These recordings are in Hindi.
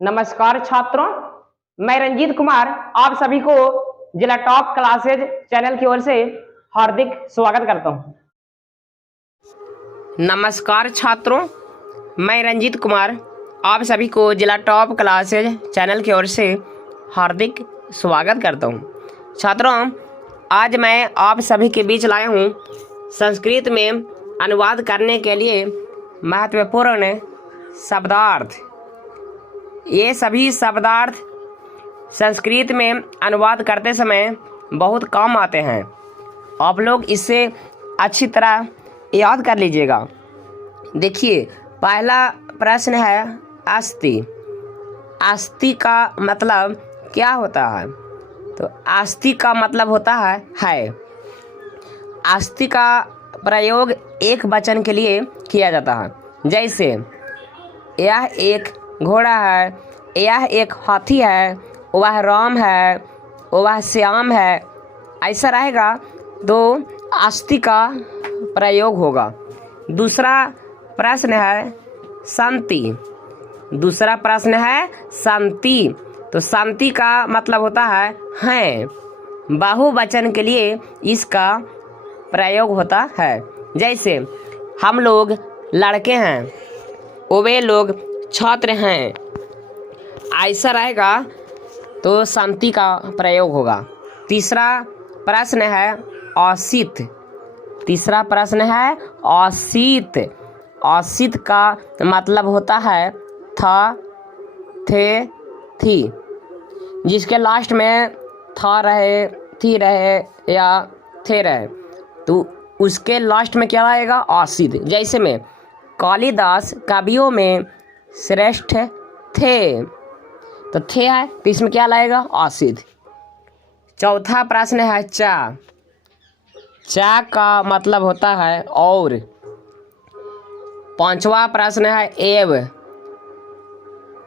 नमस्कार छात्रों, मैं रंजीत कुमार आप सभी को जिला टॉप क्लासेज चैनल की ओर से हार्दिक स्वागत करता हूं। नमस्कार छात्रों, मैं रंजीत कुमार आप सभी को जिला टॉप क्लासेज चैनल की ओर से हार्दिक स्वागत करता हूं। छात्रों, आज मैं आप सभी के बीच लाया हूं संस्कृत में अनुवाद करने के लिए महत्वपूर्ण शब्दार्थ। ये सभी शब्दार्थ संस्कृत में अनुवाद करते समय बहुत काम आते हैं। आप लोग इसे अच्छी तरह याद कर लीजिएगा। देखिए, पहला प्रश्न है अस्ति। अस्ति का मतलब क्या होता है? तो अस्ति का मतलब होता है। अस्ति का प्रयोग एक वचन के लिए किया जाता है, जैसे यह एक घोड़ा है, यह एक हाथी है, वह राम है, वह श्याम है। ऐसा रहेगा तो अस्ति का प्रयोग होगा। दूसरा प्रश्न है शांति। दूसरा प्रश्न है शांति। तो शांति का मतलब होता है। बहुवचन के लिए इसका प्रयोग होता है, जैसे हम लोग लड़के हैं, वे लोग छात्र हैं। ऐसा रहेगा तो शांति का प्रयोग होगा। तीसरा प्रश्न है औसित। तीसरा प्रश्न है औसित। औसित का मतलब होता है था, थे, थी। जिसके लास्ट में था रहे, थी रहे या थे रहे, तो उसके लास्ट में क्या आएगा? औसित। जैसे में कालिदास कवियों में श्रेष्ठ थे, तो थे है तो इसमें क्या लाएगा? औसित। चौथा प्रश्न है चा। चा का मतलब होता है और। पांचवा प्रश्न है एव।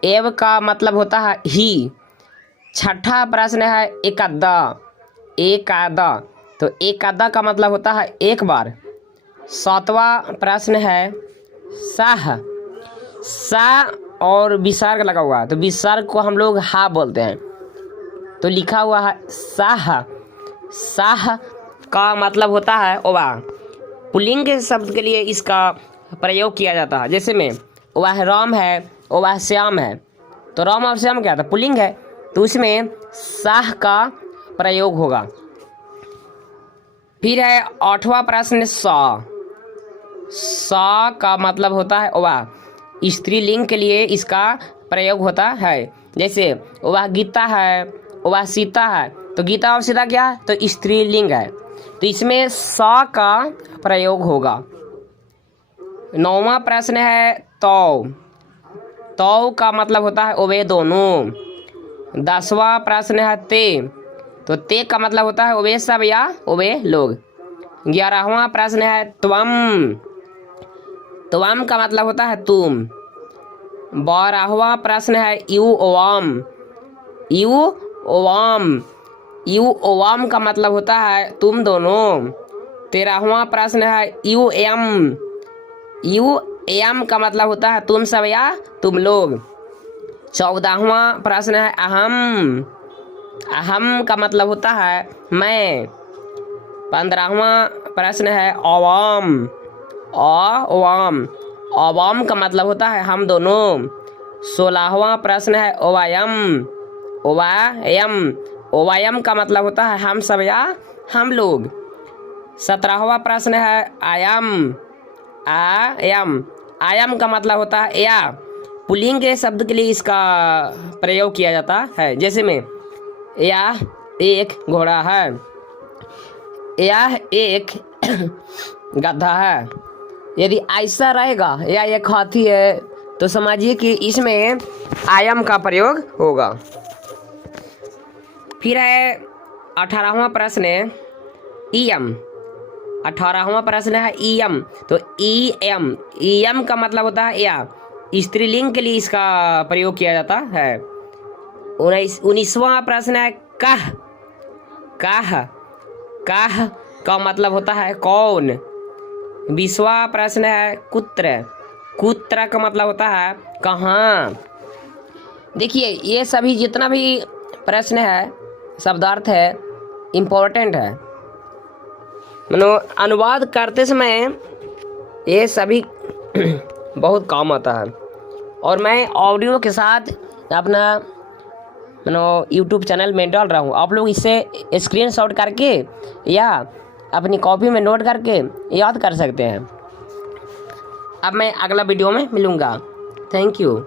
एव का मतलब होता है ही। छठा प्रश्न है एकादा। एकादा, तो एकादा का मतलब होता है एक बार। सातवां प्रश्न है साह। सा और विसर्ग लगा हुआ है, तो विसर्ग को हम लोग हा बोलते हैं, तो लिखा हुआ है साह। साह का मतलब होता है ओवा। पुल्लिंग शब्द के लिए इसका प्रयोग किया जाता है, जैसे में वह राम है, वह श्याम है। तो राम और श्याम क्या था? पुल्लिंग है, तो उसमें साह का प्रयोग होगा। फिर है आठवां प्रश्न सा। सा का मतलब होता है ओवा। स्त्रीलिंग के लिए इसका प्रयोग होता है, जैसे वह गीता है, वह सीता है। तो गीता और सीता क्या है? तो स्त्रीलिंग है, तो इसमें सा का प्रयोग होगा। नौवां प्रश्न है तौ। तौ का मतलब होता है वे दोनों। 10वां प्रश्न है ते। तो ते का मतलब होता है वे सब या वे लोग। 11वां प्रश्न है त्वम। त्वम का मतलब होता है तुम। 12वां प्रश्न है यू ओवाम। यू ओवाम। यू ओवाम का मतलब होता है तुम दोनों। 13वां प्रश्न है यू एम। यू एम का मतलब होता है तुम सब या तुम लोग। 14वां प्रश्न है अहम। अहम का मतलब होता है मैं। 15वां प्रश्न है अवाम। अवाम। अवाम का मतलब होता है हम दोनों। 16वां प्रश्न है ओवायम। ओवायम। ओवायम का मतलब होता है हम सब या हम लोग। 17वां प्रश्न है आयम। आयम। आयम का मतलब होता है या। पुल्लिंग के शब्द के लिए इसका प्रयोग किया जाता है, जैसे में यह एक घोड़ा है, यह एक गधा है। यदि ऐसा रहेगा या एक हाथी है, तो समझिए कि इसमें आयम का प्रयोग होगा। फिर है 18वां प्रश्न ईयम। 18वां प्रश्न है ईयम। तो ई एम का मतलब होता है या। स्त्रीलिंग के लिए इसका प्रयोग किया जाता है। 19वां प्रश्न है कह। कह। कह का मतलब होता है कौन। 20वां प्रश्न है कुत्र। कुत्र का मतलब होता है कहाँ। देखिए ये सभी जितना भी प्रश्न है, शब्दार्थ है, इम्पोर्टेंट है। अनुवाद करते समय ये सभी बहुत काम आता है। और मैं ऑडियो के साथ अपना यूट्यूब चैनल में डाल रहा हूँ। आप लोग इससे स्क्रीनशॉट करके या अपनी कॉपी में नोट करके याद कर सकते हैं। अब मैं अगला वीडियो में मिलूँगा। Thank you.